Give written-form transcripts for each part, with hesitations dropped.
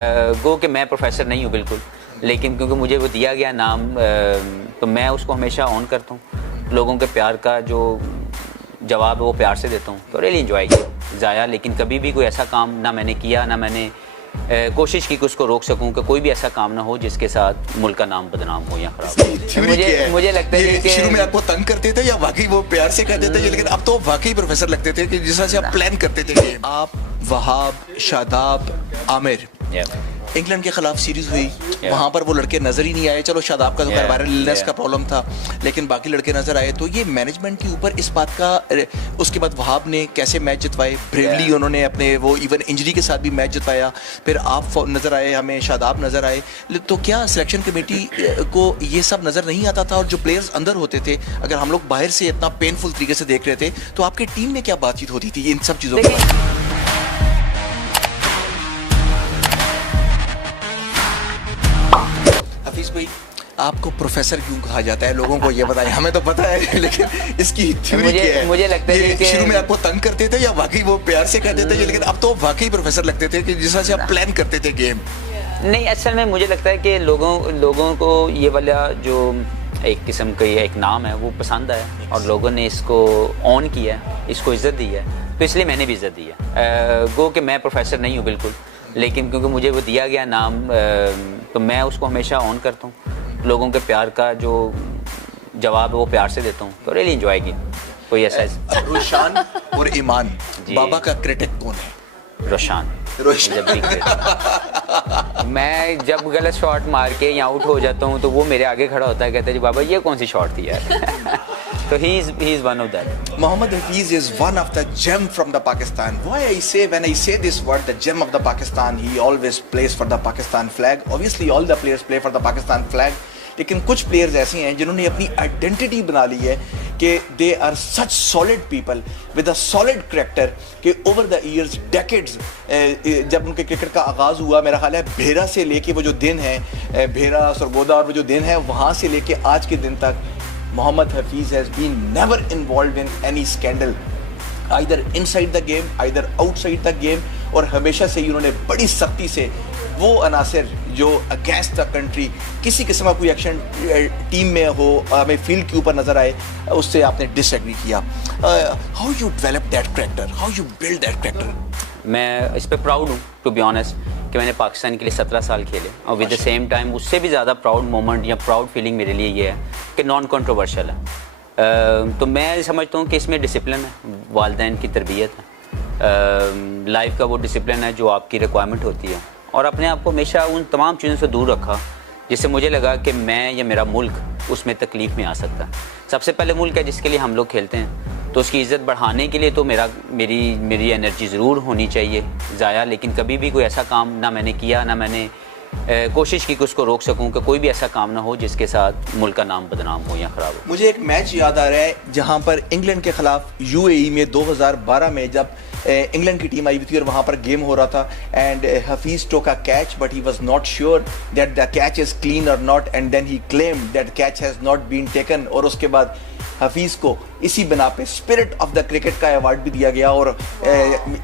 गो कि मैं प्रोफेसर नहीं हूँ बिल्कुल, लेकिन क्योंकि मुझे वो दिया गया नाम तो मैं उसको हमेशा ऑन करता हूँ। लोगों के प्यार का जो जवाब है वो प्यार से देता हूँ, तो रियली इन्जॉय किया ज़ाया। लेकिन कभी भी कोई ऐसा काम ना मैंने किया, ना मैंने कोशिश की कि उसको रोक सकूं कि कोई भी ऐसा काम ना हो जिसके साथ मुल्क का नाम बदनाम हो या खराब हो। मुझे लगता है कि शुरू में आपको तंग करते थे या वाकई वो प्यार से कहते थे, लेकिन अब तो वाकई प्रोफेसर लगते थे कि जिस तरह से आप प्लान करते थे। आप, वहाब, शादाब, आमिर, इंग्लैंड के खिलाफ सीरीज हुई, वहां पर वो लड़के नजर ही नहीं आए। चलो शादाब का तो वायरल इलनेस का प्रॉब्लम था, लेकिन बाकी लड़के नजर आए। तो ये मैनेजमेंट के ऊपर इस बात का, उसके बाद वहाब ने कैसे मैच जितवाए, ब्रेवली उन्होंने अपने वो इवन इंजरी के साथ भी मैच जितवाया, फिर आप नजर आए, हमें शादाब नजर आए। तो क्या सिलेक्शन कमेटी को ये सब नजर नहीं आता था? और जो प्लेयर्स अंदर होते थे, अगर हम लोग बाहर से इतना पेनफुल तरीके से देख रहे थे, तो आपकी टीम में क्या बातचीत होती थी इन सब चीजों पर? हफीज भाई, आपको प्रोफेसर क्यों कहा जाता है? लोगों को ये बताएं, हमें तो पता है, लेकिन इसकी थ्योरी क्या है? मुझे लगता है कि शुरू में आपको तंग करते थे या वाकई वो प्यार से कहते थे, लेकिन अब तो वाकई प्रोफेसर लगते थे कि जिस तरह से आप प्लान करते थे गेम? नहीं, असल में मुझे लगता है कि लोगों को ये वाला जो एक किस्म का एक नाम है वो पसंद आया और लोगों ने इसको ऑन किया, इसको इज्जत दी है, तो इसलिए मैंने भी इज्जत दी है। गो कि मैं प्रोफेसर नहीं हूँ बिल्कुल, लेकिन क्योंकि मुझे वो दिया गया नाम तो मैं उसको हमेशा ऑन करता हूँ। लोगों के प्यार का जो जवाब है वो प्यार से देता हूँ, तो रियली एंजॉय किया। कोई ऐसा रोशान और ईमान, बाबा का क्रिटिक कौन है? रोशान। मैं जब गलत शॉट मार के या आउट हो जाता हूँ तो वो मेरे आगे खड़ा होता है, कहता है जी बाबा ये कौन सी शॉट थी यार। So he is one of that. Mohammad Hafiz is one of the gem from the Pakistan. Why when I say this word, the gem of the Pakistan, he always plays for the Pakistan flag. Obviously all the players play for the Pakistan flag. लेकिन कुछ players ऐसे हैं जिन्होंने अपनी identity बना ली है कि they are such solid people with a solid character कि ओवर द ईयर्स डेकेड्स, जब उनके क्रिकेट का आगाज़ हुआ, मेरा ख्याल है भेरा से लेके वो जो दिन है, भेरा सरगोदा और वो जो दिन है, वहाँ से लेके आज के दिन तक Mohammad Hafiz has been never involved in any scandal, either inside the game, either outside the game, और हमेशा से ही उन्होंने बड़ी सख्ती से वो अनासर जो अगेंस्ट द कंट्री किसी किस्म का कोई एक्शन टीम में हो, हमें फील्ड के ऊपर नजर आए, उससे आपने डिसएग्री किया। How you develop that character, how you build that character? मैं इस पर प्राउड हूँ टू बी ऑनेस्ट कि मैंने पाकिस्तान के लिए 17 साल खेले, और विद द सेम टाइम उससे भी ज़्यादा प्राउड मोमेंट या प्राउड फीलिंग मेरे लिए ये है कि नॉन कंट्रोवर्शियल है। तो मैं समझता हूँ कि इसमें डिसिप्लिन है, वालिदैन की तरबियत है, लाइफ का वो डिसिप्लिन है जो आपकी रिक्वायरमेंट होती है, और अपने आप को हमेशा उन तमाम चीज़ों से दूर रखा जिससे मुझे लगा कि मैं या मेरा मुल्क उसमें तकलीफ़ में आ सकता है। सबसे पहले मुल्क है जिसके लिए हम लोग खेलते हैं, तो उसकी इज़्ज़त बढ़ाने के लिए तो मेरी एनर्जी ज़रूर होनी चाहिए ज़ाया। लेकिन कभी भी कोई ऐसा काम ना मैंने किया, ना मैंने कोशिश की कि उसको रोक सकूं कि कोई भी ऐसा काम ना हो जिसके साथ मुल्क का नाम बदनाम हो या ख़राब हो। मुझे एक मैच याद आ रहा है जहां पर इंग्लैंड के खिलाफ यूएई में 2012 में जब इंग्लैंड की टीम आई हुई थी और वहां पर गेम हो रहा था, and Hafeez took a catch but he was not sure that the catch is clean or not, and then he claimed that catch has not been taken, और उसके बाद हफीज को इसी बिना पे स्पिरिट ऑफ द क्रिकेट का अवार्ड भी दिया गया। और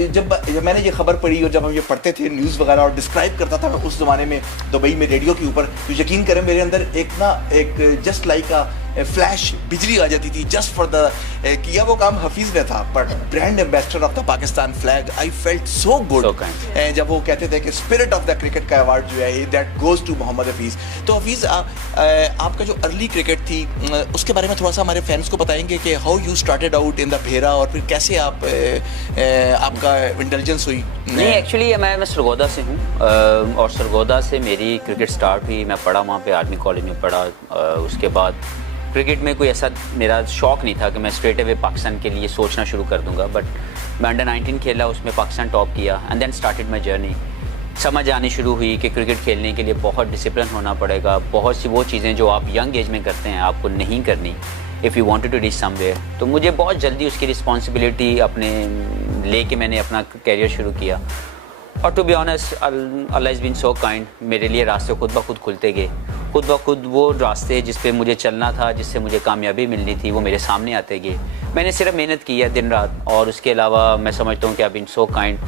जब मैंने ये खबर पढ़ी और जब हम ये पढ़ते थे न्यूज़ वगैरह और डिस्क्राइब करता था मैं उस ज़माने में दुबई में रेडियो के ऊपर, तो यकीन करें मेरे अंदर एक जस्ट लाइक अ फ्लैश बिजली आ जाती थी जस्ट फॉर द किया वो काम हफीज ने था, but brand ambassador of the Pakistan flag, I felt so good जब वो कहते थे कि स्पिरिट ऑफ द क्रिकेट का अवार्ड जो है that goes to Mohammad Hafeez. तो हफीज, आपका जो अर्ली क्रिकेट थी उसके बारे में थोड़ा सा हमारे फैंस को बताएंगे कि how you started out in the era, और फिर कैसे आपका इंटेलिजेंस हुई? नहीं, एक्चुअली मैं सरगोदा से हूँ, और सरगोदा से मेरी क्रिकेट स्टार्ट हुई। मैं पढ़ा वहाँ पे, आर्मी कॉलेज में पढ़ा। उसके बाद क्रिकेट में कोई ऐसा मेरा शौक़ नहीं था कि मैं स्ट्रेट अवे पाकिस्तान के लिए सोचना शुरू कर दूंगा, बट मैं अंडर 19 खेला, उसमें पाकिस्तान टॉप किया, and then started my journey. समझ आनी शुरू हुई कि क्रिकेट खेलने के लिए बहुत डिसिप्लिन होना पड़ेगा, बहुत सी वो चीज़ें जो आप यंग एज में करते हैं आपको नहीं करनी if you wanted to reach somewhere. तो मुझे बहुत जल्दी उसकी रिस्पॉन्सिबिलिटी अपने लेके मैंने अपना कैरियर शुरू किया, और to be honest Allah is been so kind, मेरे लिए रास्ते खुद ब खुद खुलते गए। खुद ब खुद वो रास्ते जिस पे मुझे चलना था, जिससे मुझे कामयाबी मिलनी थी, वो मेरे सामने आते गए। मैंने सिर्फ मेहनत की है दिन रात, और उसके अलावा मैं समझता हूँ कि I been so kind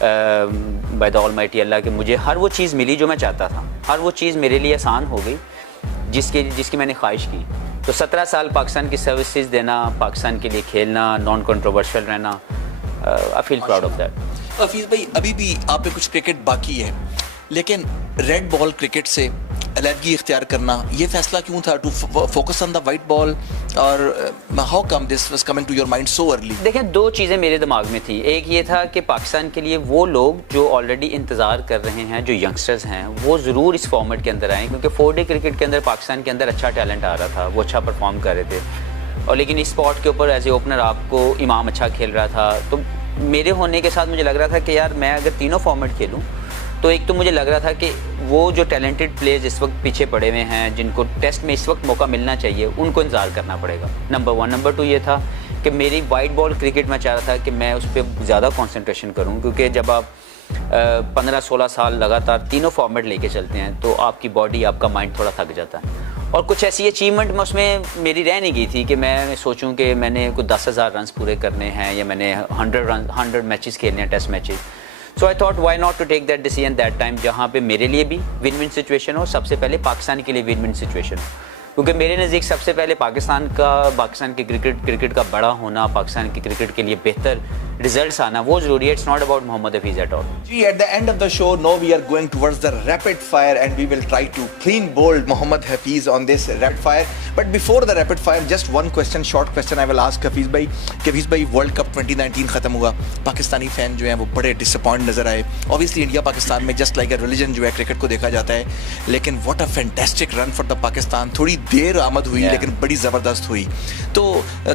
by the almighty Allah कि मुझे हर वो चीज़ मिली जो मैं चाहता था, हर वो चीज़ मेरे लिए आसान हो गई जिसकी मैंने ख्वाहिश की। तो 17 साल पाकिस्तान की सर्विसेज देना, पाकिस्तान के लिए खेलना, नॉन कंट्रोवर्शियल रहना, I feel proud of that. Hafeez भाई, अभी भी आप पे कुछ क्रिकेट बाकी है, लेकिन रेड बॉल क्रिकेट से अलर्जी इख्तियार करना, ये फैसला क्यों था, to focus on the white ball, और how come this was coming to your mind so early? देखें, दो चीज़ें मेरे दिमाग में थी। एक ये था कि पाकिस्तान के लिए वो लोग जो ऑलरेडी इंतज़ार कर रहे हैं, जो यंगस्टर्स हैं, वो ज़रूर इस फॉर्मेट के अंदर आएँ, क्योंकि 4-डे क्रिकेट के अंदर पाकिस्तान के अंदर अच्छा टैलेंट आ रहा था, वो अच्छा परफॉर्म कर रहे थे। और लेकिन इस स्पॉट के ऊपर एज ए ओपनर आपको इमाम अच्छा खेल रहा था, तो मेरे होने के साथ मुझे लग रहा था कि यार मैं अगर तीनों फॉर्मेट खेलूँ तो एक तो मुझे लग रहा था कि वो जो टैलेंटेड प्लेयर्स इस वक्त पीछे पड़े हुए हैं, जिनको टेस्ट में इस वक्त मौका मिलना चाहिए, उनको इंतज़ार करना पड़ेगा, नंबर 1। नंबर 2 ये था कि मेरी वाइट बॉल क्रिकेट में चाह रहा था कि मैं उस पर ज़्यादा कंसंट्रेशन करूं, क्योंकि जब आप 15-16 साल लगातार तीनों फॉर्मेट लेके चलते हैं तो आपकी बॉडी, आपका माइंड थोड़ा थक जाता है। और कुछ ऐसी अचीवमेंट में उसमें मेरी रह नहीं गई थी कि मैं सोचूं कि मैंने कुछ 10,000 रन पूरे करने हैं या मैंने 100 मैचेस खेलने हैं, test matches. So I thought why not to take that decision that time, जहाँ पे मेरे लिए भी विन विन सिचुएशन हो, सबसे पहले पाकिस्तान के लिए विन विन सिचुएशन हो, क्योंकि मेरे नज़दीक सबसे पहले पाकिस्तान के क्रिकेट का बड़ा होना, पाकिस्तान की क्रिकेट के लिए बेहतर रिजल्ट्स आना, वो जरूरी है। It's not about Mohammad Hafeez at all. जी, at the end of the show, now we are going towards the rapid fire and we will try to clean bold Mohammad Hafiz on this rapid fire. But before the rapid fire, just one question, short question I will ask Hafiz भाई। Hafiz भाई, world cup 2019 खत्म हुआ, Pakistani fan जो हैं वो बड़े disappoint नजर आए। ऑब्वियसली इंडिया पाकिस्तान में जस्ट लाइक अ रिलीजन जो है क्रिकेट को देखा जाता है, लेकिन what a fantastic run for the Pakistan. थोड़ी देर आमद हुई लेकिन बड़ी ज़बरदस्त हुई। तो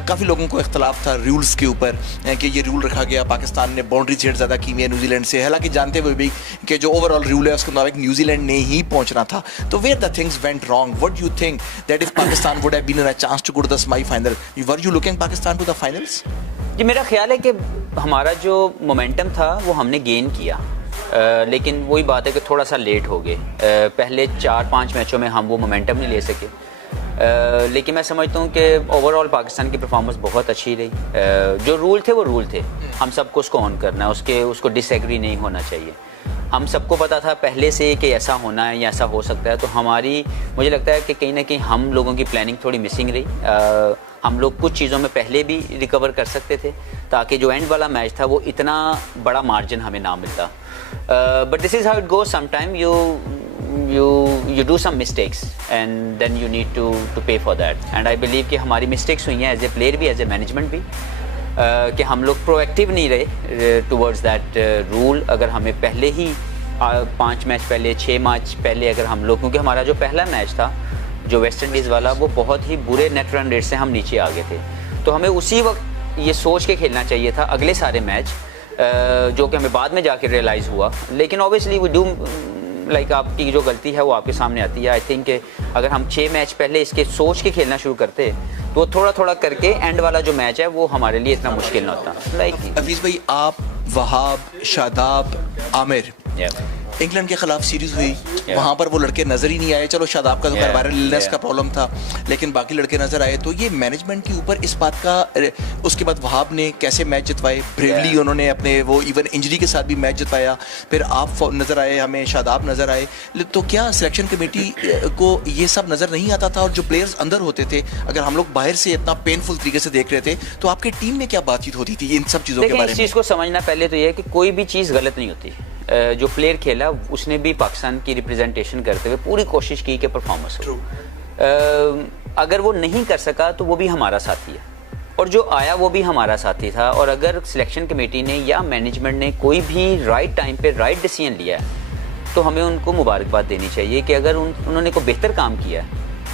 काफ़ी लोगों को इख्तलाफ था रूल्स के ऊपर कि ये रूल रखा गया, पाकिस्तान ने बाउंड्री शेयर ज़्यादा की है न्यूजीलैंड से, हालांकि जानते हुए भी कि जो ओवरऑल रूल है उसके मुताबिक न्यूजीलैंड ने ही पहुंचना था। तो where the things went wrong? What do you think that if Pakistan would have been in a chance to go to the semifinal, were you looking Pakistan to the finals? जी, मेरा ख्याल है कि हमारा जो मोमेंटम था वो हमने गेन किया, लेकिन वही बात है कि थोड़ा सा लेट हो गए। पहले 4-5 मैचों में हम वो मोमेंटम नहीं ले सके, लेकिन मैं समझता हूँ कि ओवरऑल पाकिस्तान की परफॉर्मेंस बहुत अच्छी रही। जो रूल थे वो रूल थे, हम सबको उसको ऑन करना है, उसको डिसएग्री नहीं होना चाहिए। हम सबको पता था पहले से कि ऐसा होना है या ऐसा हो सकता है, तो मुझे लगता है कि कहीं ना कहीं हम लोगों की प्लानिंग थोड़ी मिसिंग रही। हम लोग कुछ चीज़ों में पहले भी रिकवर कर सकते थे ताकि जो एंड वाला मैच था वो इतना बड़ा मार्जिन हमें ना मिलता। But this is how it goes, sometime you do some mistakes and then you need to pay for that, and I believe कि हमारी mistakes हुई हैं एज ए प्लेयर भी, एज ए मैनेजमेंट भी, कि हम लोग प्रोएक्टिव नहीं रहे टुवर्ड्स दैट रूल। अगर हमें पहले ही 5 मैच पहले, 6 मैच पहले अगर हम लोग, क्योंकि हमारा जो पहला मैच था जो वेस्ट इंडीज़ वाला, वो बहुत ही बुरे नेट रन रेट से हम नीचे आ गए थे, तो हमें उसी वक्त ये सोच के खेलना चाहिए था अगले सारे मैच, जो कि हमें बाद में जाके रियलाइज़ हुआ। लेकिन ऑब्वियसली वी डू लाइक आपकी जो गलती है वो आपके सामने आती है। आई थिंक अगर हम 6 मैच पहले इसके सोच के खेलना शुरू करते तो थोड़ा थोड़ा करके एंड वाला जो मैच है वो हमारे लिए इतना मुश्किल ना होता। लाइक हफीज़ भाई, आप, वहाब, शादाब, आमिर, इंग्लैंड के खिलाफ सीरीज हुई, वहाँ पर वो लड़के नजर ही नहीं आए। चलो शादाब का तो वायरल इलनेस का प्रॉब्लम था, लेकिन बाकी लड़के नजर आए। तो ये मैनेजमेंट के ऊपर इस बात का, उसके बाद वहाब ने कैसे मैच जितवाए, ब्रेवली उन्होंने अपने वो इवन इंजरी के साथ भी मैच जितवाया, फिर आप नजर आए, हमें शादाब नजर आए। तो क्या सिलेक्शन कमेटी को ये सब नजर नहीं आता था? और जो प्लेयर्स अंदर होते थे, अगर हम लोग बाहर से इतना पेनफुल तरीके से देख रहे थे, तो आपकी टीम में क्या बातचीत होती थी इन सब चीज़ों के बारे में? इस चीज़ को समझना पहले तो ये है कि कोई भी चीज़ गलत नहीं होती। जो प्लेयर खेला उसने भी पाकिस्तान की रिप्रेजेंटेशन करते हुए पूरी कोशिश की कि परफॉर्मेंस हो। अगर वो नहीं कर सका तो वो भी हमारा साथी है, और जो आया वो भी हमारा साथी था। और अगर सिलेक्शन कमेटी ने या मैनेजमेंट ने कोई भी राइट टाइम पे राइट डिसीजन लिया है तो हमें उनको मुबारकबाद देनी चाहिए कि अगर उन्होंने को बेहतर काम किया है,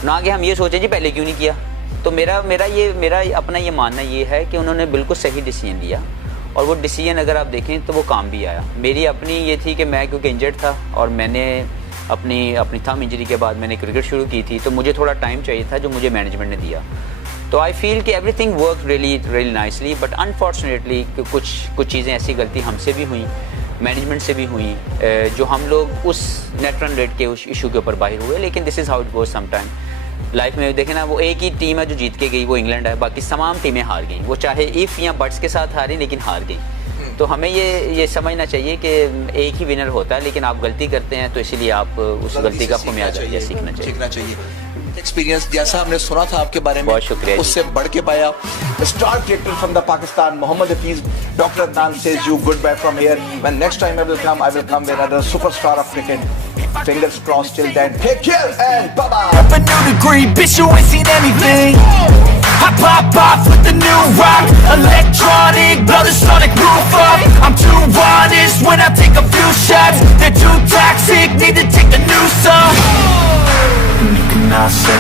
ना कि हम ये सोचें जी पहले क्यों नहीं किया। तो मेरा अपना ये मानना ये है कि उन्होंने बिल्कुल सही डिसीजन लिया, और वो डिसीजन अगर आप देखें तो वो काम भी आया। मेरी अपनी ये थी कि मैं क्योंकि इंजर्ड था और मैंने अपनी थंब इंजरी के बाद मैंने क्रिकेट शुरू की थी, तो मुझे थोड़ा टाइम चाहिए था जो मुझे मैनेजमेंट ने दिया। तो आई फील कि everything work really nicely, but unfortunately कुछ चीज़ें ऐसी गलती हमसे भी हुई, मैनेजमेंट से भी हुई, जो हम लोग उस नेट रन रेट के उस इशू के ऊपर बाहर हुए। लेकिन this is how it goes sometime life में। देखें ना, वो एक ही टीम है जो जीत के गई, वो इंग्लैंड है, बाकी तमाम टीमें हार गई। वो चाहे इफ़ या बट्स के साथ हारी, लेकिन हार गई। तो हमें ये समझना चाहिए कि एक ही विनर होता है, लेकिन आप गलती करते हैं तो इसीलिए आप उस गलती का खमियाजा सीखना चाहिए। एक्सपीरियंस जैसा हमने सुना था आपके बारे में, बहुत शुक्रिया जी। उससे बढ़ के पाया। Star cricketer from the Pakistan Mohammad Hafeez, doctor Adnan says you goodbye from here. When next time I will come with another superstar of cricket. Fingers crossed till then. Take care and bye bye. Up a new degree, bitch, you ain't seen anything. I pop off with the new rock, electronic, blow the sonic